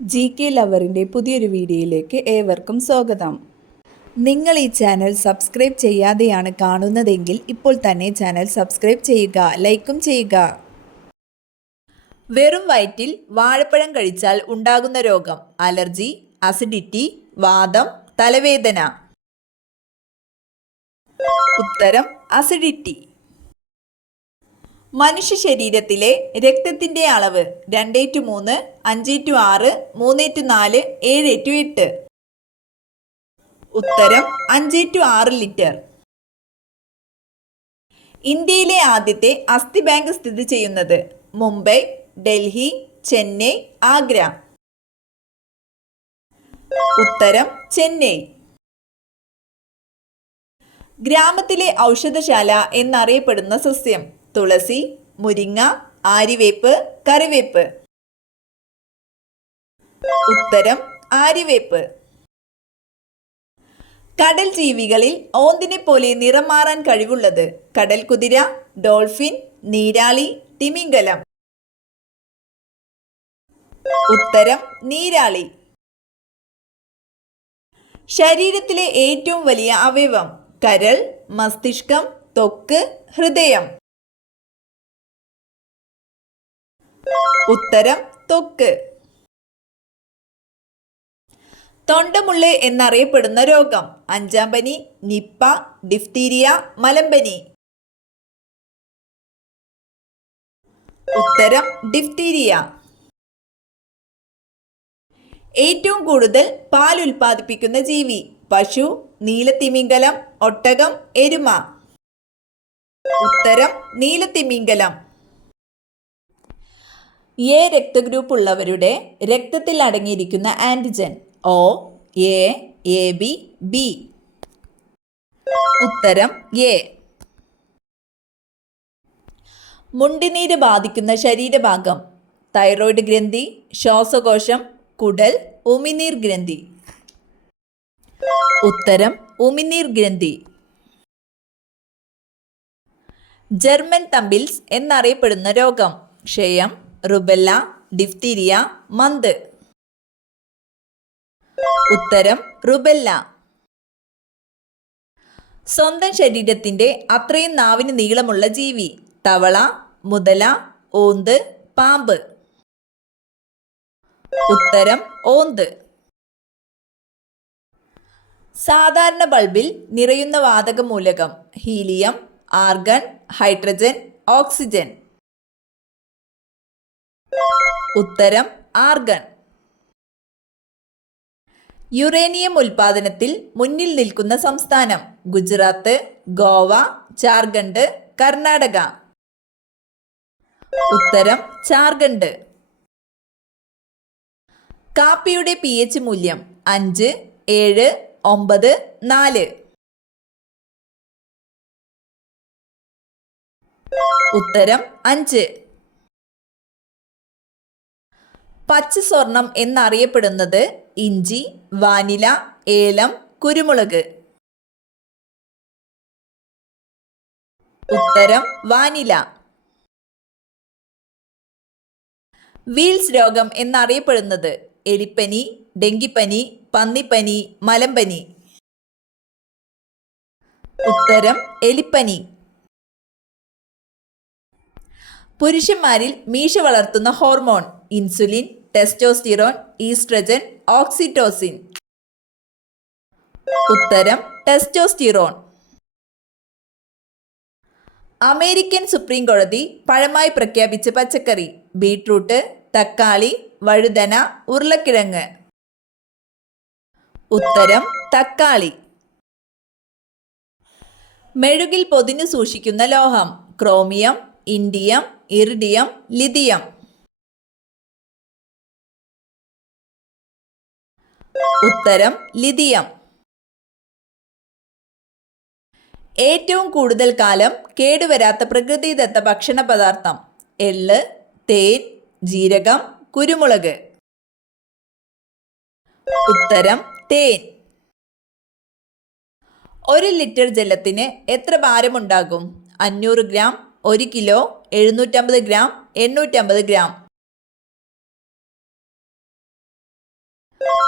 GK ലവറിൻ്റെ പുതിയൊരു വീഡിയോയിലേക്ക് ഏവർക്കും സ്വാഗതം. നിങ്ങൾ ഈ ചാനൽ സബ്സ്ക്രൈബ് ചെയ്യാതെയാണ് കാണുന്നതെങ്കിൽ ഇപ്പോൾ തന്നെ ചാനൽ സബ്സ്ക്രൈബ് ചെയ്യുക, ലൈക്കും ചെയ്യുക. വെറും വയറ്റിൽ വാഴപ്പഴം കഴിച്ചാൽ ഉണ്ടാകുന്ന രോഗം: അലർജി, അസിഡിറ്റി, വാതം, തലവേദന. ഉത്തരം അസിഡിറ്റി. മനുഷ്യ ശരീരത്തിലെ രക്തത്തിൻ്റെ അളവ് 2:3, 5:6, 3:4, 7:8. ഉത്തരം 5:6 ലിറ്റർ. ഇന്ത്യയിലെ ആദ്യത്തെ അസ്ഥി ബാങ്ക് സ്ഥിതി ചെയ്യുന്നത്: മുംബൈ, ഡൽഹി, ചെന്നൈ, ആഗ്ര. ഉത്തരം ചെന്നൈ. ഗ്രാമത്തിലെ ഔഷധശാല എന്നറിയപ്പെടുന്ന സസ്യം: തുളസി, മുരിങ്ങ, ആര്യവേപ്പ്, കറിവേപ്പ്. ഉത്തരം ആര്യവേപ്പ്. കടൽ ജീവികളിൽ ഓന്തിനെ പോലെ നിറം മാറാൻ കഴിവുള്ളത്: കടൽ കുതിര, ഡോൾഫിൻ, നീരാളി, തിമിംഗലം. ഉത്തരം നീരാളി. ശരീരത്തിലെ ഏറ്റവും വലിയ അവയവം: കരൾ, മസ്തിഷ്കം, ത്വക്ക്, ഹൃദയം. ഉത്തരം ത്വക്ക്. തൊണ്ടമുള്ള് എന്നറിയപ്പെടുന്ന രോഗം: അഞ്ചാം പനി, നിപ്പ, ഡിഫ്തീരിയ, മലമ്പനി. ഉത്തരം ഡിഫ്തീരിയ. ഏറ്റവും കൂടുതൽ പാൽ ഉൽപ്പാദിപ്പിക്കുന്ന ജീവി: പശു, നീലത്തിമിംഗലം, ഒട്ടകം, എരുമ. ഉത്തരം നീലത്തിമിംഗലം. എ രക്തഗ്രൂപ്പ് ഉള്ളവരുടെ രക്തത്തിൽ അടങ്ങിയിരിക്കുന്ന antigen: O, A, AB, B. ഉത്തരം എ. മുണ്ടിനീര് ബാധിക്കുന്ന ശരീരഭാഗം: തൈറോയ്ഡ് ഗ്രന്ഥി, ശ്വാസകോശം, കുടൽ, ഉമിനീർ ഗ്രന്ഥി. ഉത്തരം ഉമിനീർ ഗ്രന്ഥി. ജർമ്മൻ തമ്പിൽസ് എന്നറിയപ്പെടുന്ന രോഗം: ക്ഷയം, റുബെല്ല, ഡിഫ്തീരിയ, മന്ത്. ഉത്തരം റുബെല്ല. സ്വന്തം ശരീരത്തിന്റെ അത്രയും നാവിന് നീളമുള്ള ജീവി: തവള, മുതല, ഓന്ത്, പാമ്പ്. ഉത്തരം ഓന്ത്. സാധാരണ ബൾബിൽ നിറയുന്ന വാതക മൂലകം: ഹീലിയം, ആർഗൺ, ഹൈഡ്രജൻ, ഓക്സിജൻ. ഉത്തരം ആർഗൺ. യുറേനിയം ഉൽപാദനത്തിൽ മുന്നിൽ നിൽക്കുന്ന സംസ്ഥാനം: ഗുജറാത്ത്, ഗോവ, ജാർഖണ്ഡ്, കർണാടക. ഉത്തരം ജാർഖണ്ഡ്. കാപ്പിയുടെ pH മൂല്യം: 5, 7, 9, 4. ഉത്തരം 5. പച്ച സ്വർണം എന്നറിയപ്പെടുന്നത്: ഇഞ്ചി, വാനില, ഏലം, കുരുമുളക്. ഉത്തരം വാനില. വീൽസ് രോഗം എന്നറിയപ്പെടുന്നത്: എലിപ്പനി, ഡെങ്കിപ്പനി, പന്നിപ്പനി, മലമ്പനി. ഉത്തരം എലിപ്പനി. പുരുഷന്മാരിൽ മീശ വളർത്തുന്ന hormone: insulin, testosterone, oestrogen, oxytocin. ഉത്തരം ടെസ്റ്റോസ്റ്റിറോൺ. അമേരിക്കൻ സുപ്രീം കോടതി പഴമായി പ്രഖ്യാപിച്ച പച്ചക്കറി: ബീട്രൂട്ട്, തക്കാളി, വഴുതന, ഉരുളക്കിഴങ്ങ്. ഉത്തരം തക്കാളി. മെഴുകിൽ പൊതിഞ്ഞു സൂക്ഷിക്കുന്ന ലോഹം: ക്രോമിയം, ഇൻഡിയം, ഇറിഡിയം, ലിഥിയം. ഉത്തരം ലിഥിയം. ഏറ്റവും കൂടുതൽ കാലം കേടുവരാത്ത പ്രകൃതിദത്ത ഭക്ഷണ പദാർത്ഥം: എള്ള്, തേൻ, ജീരകം, കുരുമുളക്. ഉത്തരം തേൻ. 1 ലിറ്റർ ജലത്തിന് എത്ര ഭാരമുണ്ടാകും? 500 ഗ്രാം, 1 കിലോ, 750 ഗ്രാം, 850 ഗ്രാം.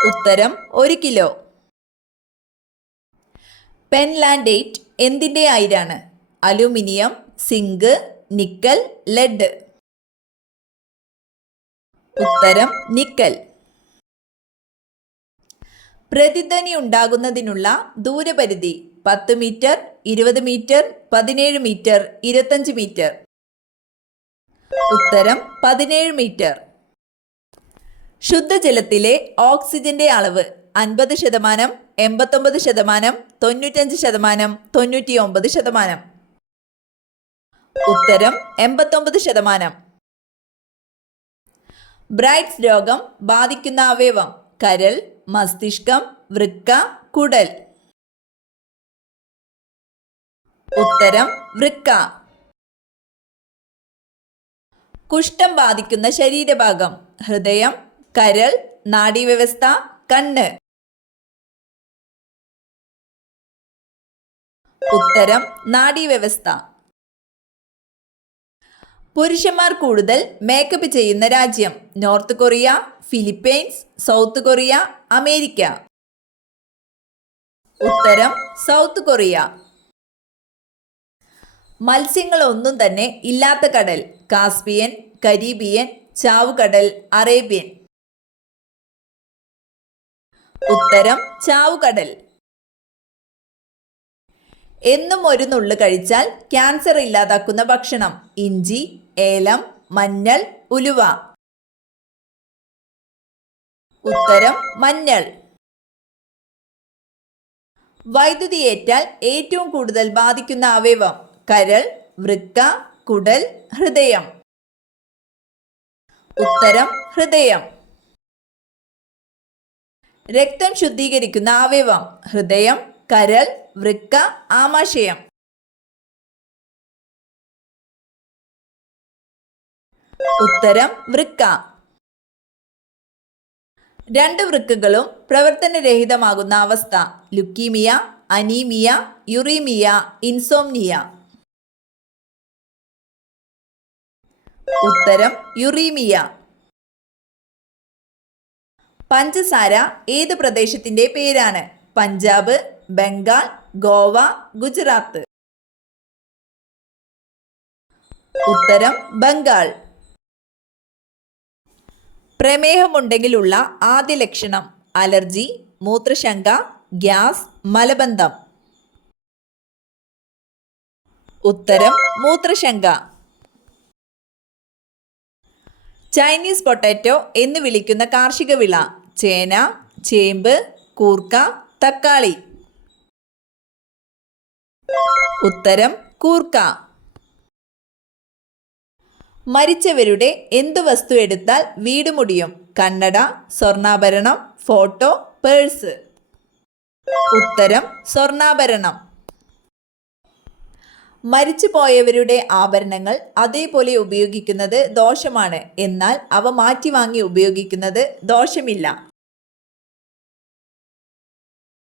ഉത്തരം 1 കിലോ. പെൻലാൻഡേറ്റ് എന്തിൻ്റെ അയിരാണ്? Aluminium, zinc, nickel, lead. ഉത്തരം നിക്കൽ. പ്രതിധ്വനി ഉണ്ടാകുന്നതിനുള്ള ദൂരപരിധി 10 മീറ്റർ, 20 മീറ്റർ, 17 മീറ്റർ, 25 മീറ്റർ. ഉത്തരം 17 മീറ്റർ. ശുദ്ധജലത്തിലെ ഓക്സിജന്റെ അളവ് 50%, 89%, 95%, 99%. ഉത്തരം 89%. ബ്രൈറ്റ്സ് രോഗം ബാധിക്കുന്ന അവയവം: കരൾ, മസ്തിഷ്കം, വൃക്ക, കുടൽ. ഉത്തരം വൃക്ക. കുഷ്ഠം ബാധിക്കുന്ന ശരീരഭാഗം: ഹൃദയം, കരൾ, നാഡീവ്യവസ്ഥ, കണ്ണ്. ഉത്തരം നാഡീവ്യവസ്ഥ. പുരുഷന്മാർ കൂടുതൽ മേക്കപ്പ് ചെയ്യുന്ന രാജ്യം: north Korea, Philippines, south Korea, America. ഉത്തരം സൗത്ത് കൊറിയ. മത്സ്യങ്ങളൊന്നും തന്നെ ഇല്ലാത്ത കടൽ: കാസ്പിയൻ, കരീബിയൻ, ചാവുകടൽ, അറേബ്യൻ. ഉത്തരം ചാവുകടൽ. എന്നും ഒരു നുള്ളു കഴിച്ചാൽ ക്യാൻസർ ഇല്ലാതാക്കുന്ന ഭക്ഷണം: ഇഞ്ചി, ഏലം, മഞ്ഞൾ, ഉലുവ. ഉത്തരം മഞ്ഞൾ. വൈദ്യുതി ഏറ്റാൽ ഏറ്റവും കൂടുതൽ ബാധിക്കുന്ന അവയവം: കരൾ, വൃക്ക, കുടൽ, ഹൃദയം. ഉത്തരം ഹൃദയം. രക്തം ശുദ്ധീകരിക്കുന്ന അവയവം: ഹൃദയം, കരൾ, വൃക്ക, ആമാശയം. ഉത്തരം വൃക്ക. 2 വൃക്കകളും പ്രവർത്തനരഹിതമാകുന്ന അവസ്ഥ: ലുക്കീമിയ, അനീമിയ, യുറീമിയ, ഇൻസോംനിയ. ഉത്തരം യുറീമിയ. പഞ്ചസാര ഏത് പ്രദേശത്തിന്റെ പേരാണ്? പഞ്ചാബ്, ബംഗാൾ, ഗോവ, ഗുജറാത്ത്. ഉത്തരം ബംഗാൾ. പ്രമേഹമുണ്ടെങ്കിലുള്ള ആദ്യ ലക്ഷണം: അലർജി, മൂത്രശങ്ക, ഗ്യാസ്, മലബന്ധം. ഉത്തരം മൂത്രശങ്ക. ചൈനീസ് പൊട്ടാറ്റോ എന്ന് വിളിക്കുന്ന കാർഷിക വിള: ചേന, ചേമ്പ്, കൂർക്ക, തക്കാളി. ഉത്തരം കൂർക്ക. മരിച്ചവരുടെ എന്തു വസ്തു എടുത്താൽ വീട് മുടിയും? കണ്ണട, സ്വർണ്ണാഭരണം, ഫോട്ടോ, പേഴ്സ്. ഉത്തരം സ്വർണ്ണാഭരണം. മരിച്ചുപോയവരുടെ ആഭരണങ്ങൾ അതേപോലെ ഉപയോഗിക്കുന്നത് ദോഷമാണ്, എന്നാൽ അവ മാറ്റി വാങ്ങി ഉപയോഗിക്കുന്നത് ദോഷമില്ല.